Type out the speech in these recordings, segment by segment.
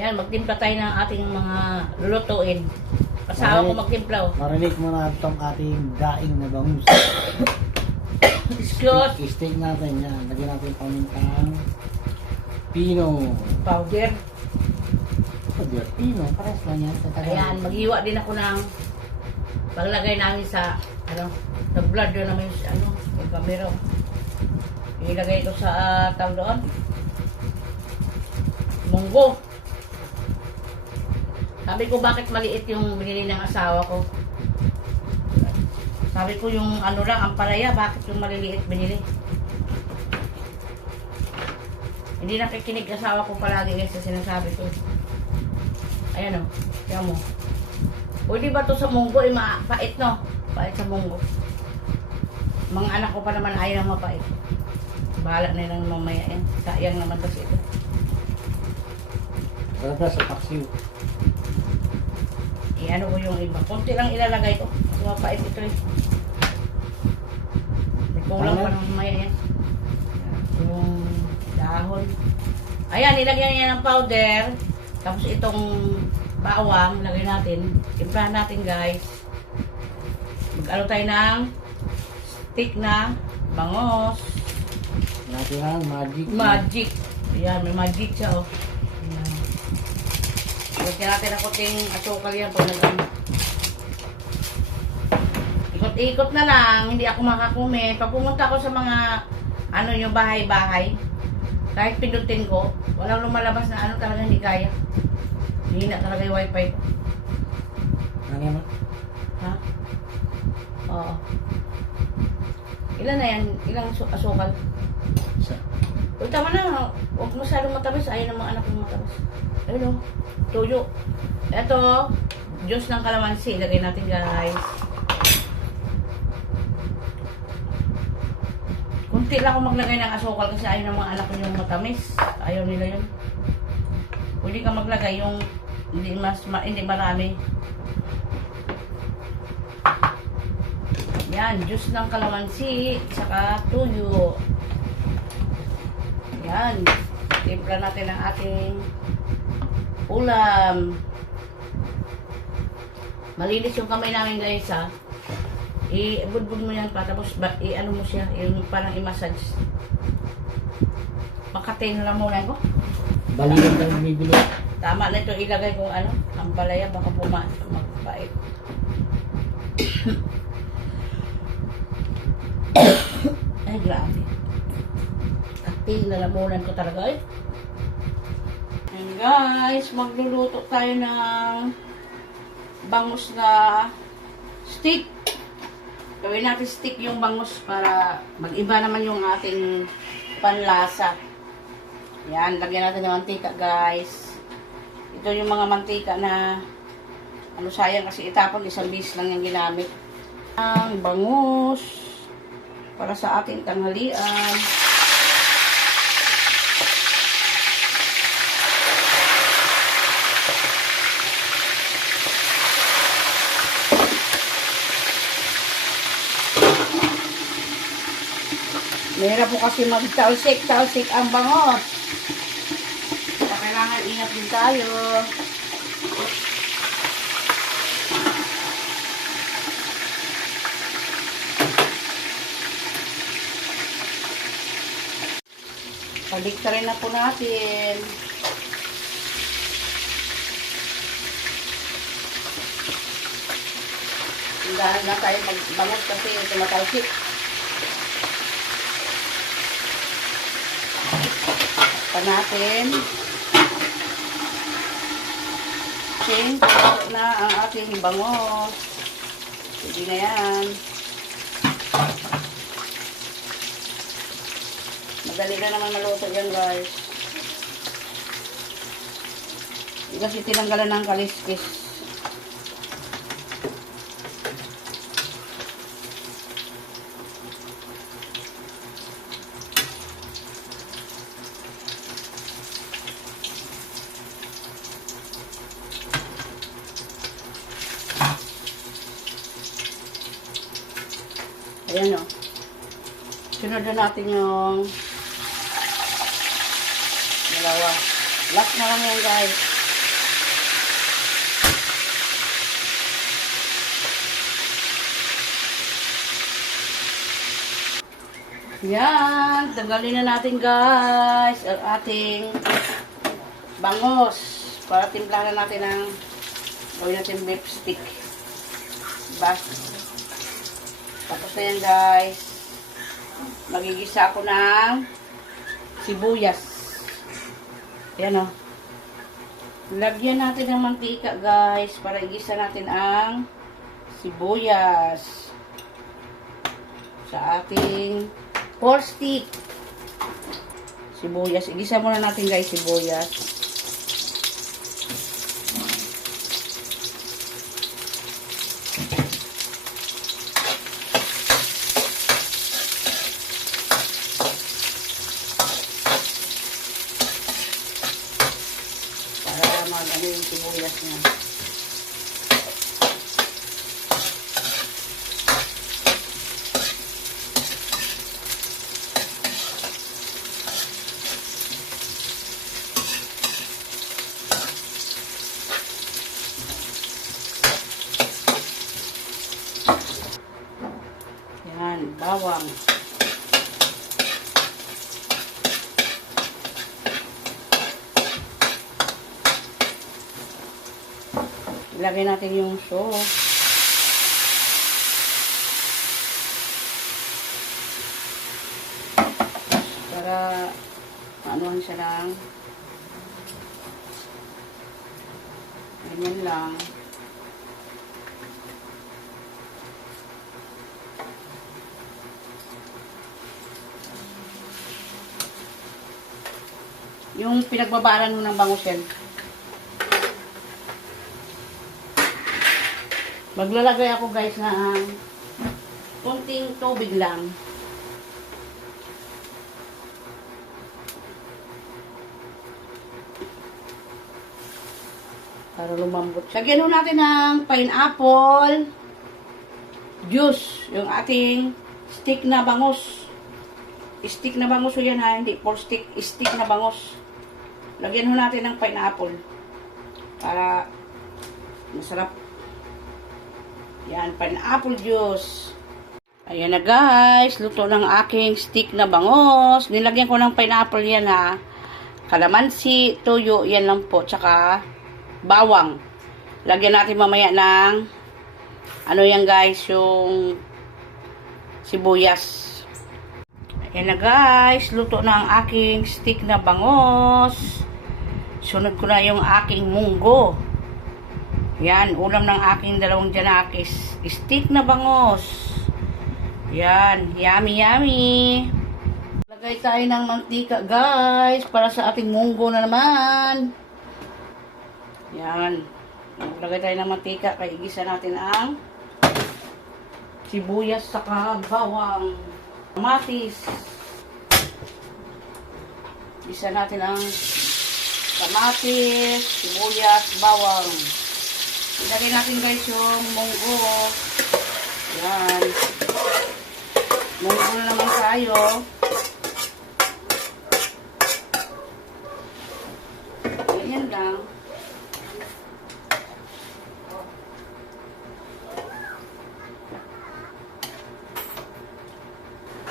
Yan, magtimpla tayo ng ating mga lulutuin. Pasawa ko magtimpla. Oh. Marinig mo na itong ating daing na bangus. Excuse. I-steak natin yan. Lagyan natin pamintang pino. Powder. Powder pino. Pares lang yan. Ayan, maghiwa din ako ng paglagay namin sa, nag-blood doon namin, yung camera. Ilagay ko sa, tawag doon, munggo. Sabi ko, bakit maliit yung binili ng asawa ko? Sabi ko, yung lang, ang palaya, bakit yung maliliit binili? Hindi nakikinig asawa ko palagi guys sa sinasabi ko. Ayan o, kaya mo. Pwede ba to sa munggo? Pait no? Pait sa munggo. Mga anak ko pa naman ayaw ng mapait. Bahala na lang mamaya yan. Sayang naman kasi ito. Talaga sa paksiw. Ano ko yung iba. Kunti lang ilalagay ko. Mapait ito eh. May kulang pa ng mamaya yan. Yung dahon. Ayan, nilagyan niya ng powder. Tapos itong bawang, lagay natin. Timplahan natin guys. Mag-ano tayo ng stick na bangos. Natin ang magic. Magic. Ayan, may magic siya oh. Ayan. Lagyan natin ang kuting asukal yan pag nag-ano. Ikot-ikot na lang, hindi ako makakume. Pag pumunta ako sa mga yung bahay-bahay, kahit pindutin ko, walang lumalabas na talaga hindi kaya. Hihina talaga yung wifi ko. Ano naman? Ha? Oo. Ilan na yan? Ilang asukal? Isa. Uy, tama na. Huwag masyadong matamis. Ayaw ng mga anak kong matamis. Ayun o. Tuyo. Ito, juice ng kalamansi. Lagay natin guys. Kunti lang ako maglagay ng asukal kasi ayaw ng mga anak ko yung matamis. Ayaw nila yun. Pwede ka maglagay yung hindi marami. Yan, juice ng kalamansi, saka tuyo. Yan. Timpla natin ang ating ulam. Malinis yung kamay namin guys ha. I-budbud mo yan pa, tapos i-ano mo siya, parang i-massage. Makatay na lang muna ko. Balikan tayo bibili. Tama na ito, ilagay kong ang palaya, baka magpait. Ay, grabe. Kating lalamunan ko talaga eh. And guys, magluluto tayo ng bangus na stick. Gawin natin stick yung bangus para mag-iba naman yung ating panlasa. Yan, lagyan natin ng mantika guys. Ito yung mga mantika na sayang kasi itapon, isang bis lang yung ginamit. Ang bangus para sa ating tanghalian. Mahirap po kasi mag-talsik ang bangus. Kaya kailangan ingat din tayo. Paliktarin na po natin. Dahan na tayo magbangus kasi tumatalsik. Pa natin. Change na ang ating bangus. Pwede na yan. Madali na naman maluto yan guys. Hindi kasi tinanggalan ng kaliskis. Ayan o. Sunod na natin yung dalawa. Last na lang yan guys. Yan, tanggalin na natin guys ang ating bangos para timplahan natin ang gawin natin beef stick. Diba? Tapos na yan guys. Magigisa ako ng sibuyas. Ayan o. Lagyan natin ng mantika guys para igisa natin ang sibuyas sa ating pork stick. Sibuyas. Igisa muna natin guys sibuyas. Para mag-ano yung sibuyas niya. Yan, bawang. Ilagay natin yung sauce. Para maanuhan siya lang. Ganyan lang. Yung pinagbabaran mo ng bangus yan. Maglalagay ako guys ng konting tubig lang. Para lumambot. Lagyan ho natin ng pineapple juice. Yung ating stick na bangus. Stick na bangus ho yan ha. Hindi for stick. Stick na bangus. Lagyan ho natin ng pineapple. Para masarap. Yan, pineapple juice. Ayan na guys, luto ng aking stick na bangus. Nilagyan ko ng pineapple yan ha. Kalamansi, tuyo, yan lang po. Tsaka bawang. Lagyan natin mamaya ng ano yan guys, yung sibuyas. Ayan na guys, luto na ang aking stick na bangus. Sunod ko na yung aking munggo. Yan, ulam ng aking dalawang janakis. Stick na bangos. Yan, yummy, yummy. Lagay tayo ng mantika, guys, para sa ating munggo na naman. Yan. Lagay tayo ng mantika, kaya igisa natin ang sibuyas saka bawang. Kamatis. Igisa natin ang kamatis, sibuyas, bawang. Ilagay natin guys yung munggo. Yan. Munggo na naman tayo. Ganyan lang.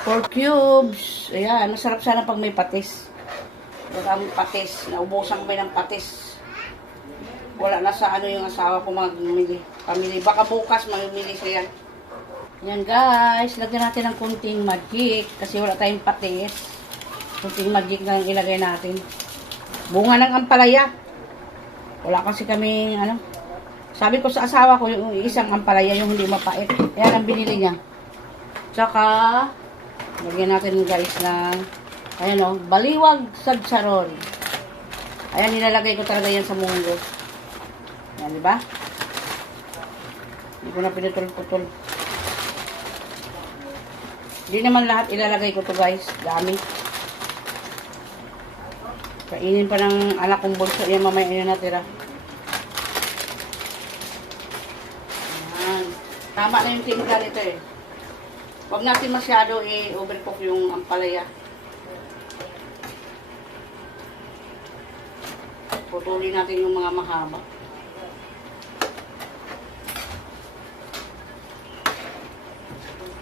Four cubes. Ayan, masarap sana pag may patis. Wala kami patis. Naubusan kami ng patis. Wala na sa ano yung asawa ko magmili. Pamili. Baka bukas mamimili siya. Yan guys. Lagyan natin ng kunting magic. Kasi wala tayong patis. Kunting magic na yung ilagay natin. Bunga ng ampalaya. Wala kasi kaming ano. Sabi ko sa asawa ko yung isang ampalaya yung hindi mapait. Ayan ang binili niya. Tsaka lagyan natin guys ng ayan o. Baliwag sagsaron. Ayan nilalagay ko talaga yan sa munggo. Yan, di ba? Hindi ko na pinutol-putol. Hindi naman lahat ilalagay ko to guys. Dami. Kainin pa ng anak kong bunso. Yan, mamaya yun natira. Yan. Tama na yung timpla nito eh. Huwag natin masyado i-overcook yung ampalaya. Putulin natin yung mga mahaba.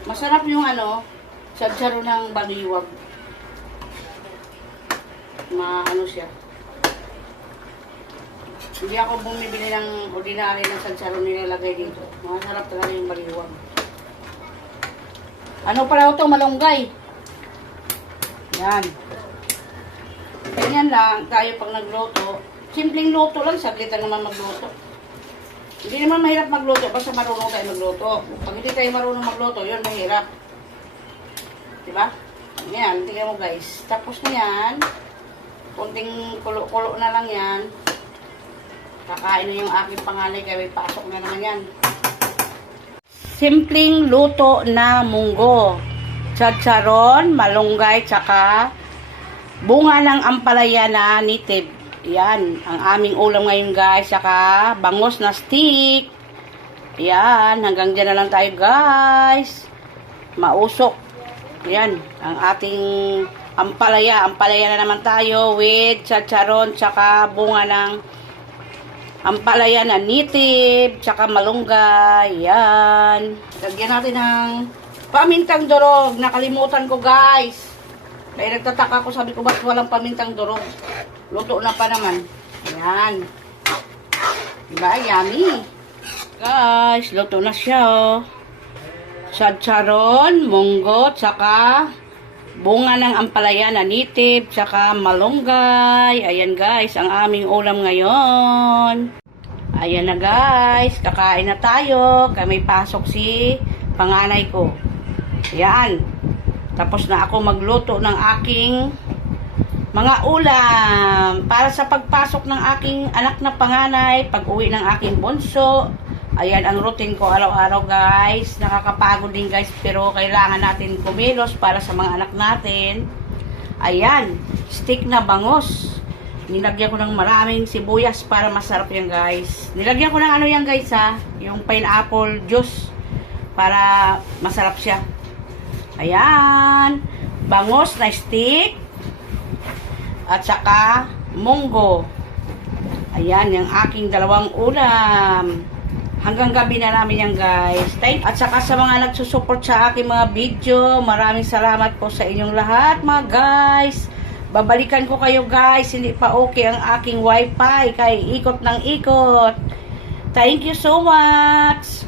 Masarap yung ano, Sadsaro ng baliwag. Ano siya. Hindi ako bumibili ng ordinary na sadsaro nilalagay dito. Masarap talaga yung baliwag. Ano pala ito? Malunggay. Yan. Ganyan lang tayo pag nagluto. Simpleng luto lang, saglit lang naman magluto. Hindi naman mahirap magluto, basta marunong tayo magluto. Pag hindi tayo marunong magluto, yun mahirap. Diba? Ngayon, tingnan mo guys. Tapos na yan. Kunting kulo-kulo na lang yan. Kakain na yung aking panganay, kaya may pasok na naman yan. Simpleng luto na munggo. Tsatsaron, malunggay, tsaka bunga ng ampalaya na native. Yan, ang aming ulam ngayon guys. Tsaka bangos na stick. Yan, hanggang dyan na lang tayo guys. Mausok. Yan, ang ating ampalaya. Ampalaya na naman tayo with tsatsaron, tsaka bunga ng ampalaya na native, tsaka malunggay. Yan. Lagyan natin ng pamintang durog. Nakalimutan ko guys. Kaya nagtataka ko, sabi ko ba't walang pamintang durog. Luto na pa naman. Ayan. Diba? Yummy. Guys, luto na siya oh. Sadsaron, munggo, tsaka bunga ng ampalaya na native, tsaka malunggay. Ayan guys, ang aming ulam ngayon. Ayan na guys, kakain na tayo. Kaya may pasok si panganay ko. Ayan. Tapos na ako magluto ng aking mga ulam. Para sa pagpasok ng aking anak na panganay, pag uwi ng aking bunso. Ayan ang routine ko araw-araw guys. Nakakapagod din guys, pero kailangan natin kumilos para sa mga anak natin. Ayan, stick na bangos. Nilagyan ko ng maraming sibuyas para masarap yan guys. Nilagyan ko ng ano yan guys ha, yung pineapple juice para masarap siya. Ayan, bangos na stick at saka munggo. Ayan, yung aking dalawang ulam. Hanggang gabi na namin yan guys. At saka sa mga nagsusupport sa aking mga video, maraming salamat po sa inyong lahat mga guys. Babalikan ko kayo guys. Hindi pa okay ang aking wifi. Kaya ikot ng ikot. Thank you so much.